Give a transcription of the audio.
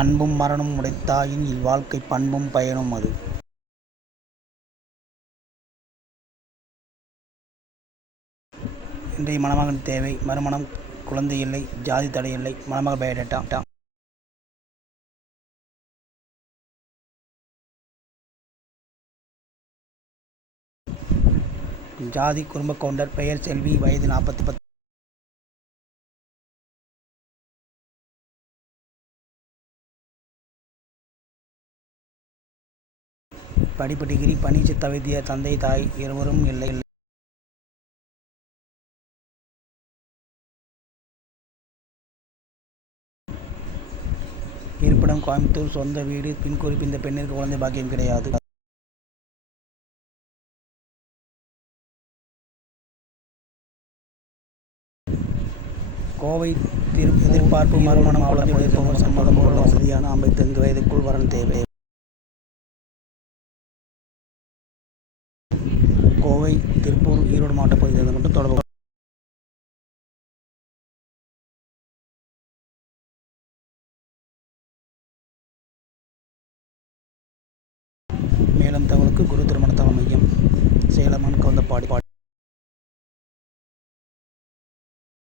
அன்பும் மரணமும் உடைத்தாயின் இல்வாழ்க்கை பண்பும் பயனும் அது. இன்றைய மணமகன் தேவை மறுமணம் குழந்தை இல்லை ஜாதி தடை இல்லை மணமகள் பயோடேட்டா ஜாதி குடும்ப கவுண்டர் பெயர் செல்வி வயது நாற்பத்தி பத்து படிப்பு டிகிரி பணி சித்த வைத்தியர் தந்தை தாய் இருவரும் இல்லை. இல்லை இருப்பிடம் கோயம்புத்தூர் சொந்த வீடு பின் குறிப்பு இந்த பெண்ணிற்கு குழந்தை பாக்கியம் கிடையாது. கோவை திரு எதிர்பார்ப்பு மறுமணம் குழந்தை சம்மதம் உள்ள வசதியான ஐம்பத்தைந்து வயதுக்குள் வரன் தேவை. கோவை திருப்பூர் ஈரோடு மாவட்ட பகுதியில் மட்டும் தொடர்பு மேலும் தகவலுக்கு குரு திருமண தலைமை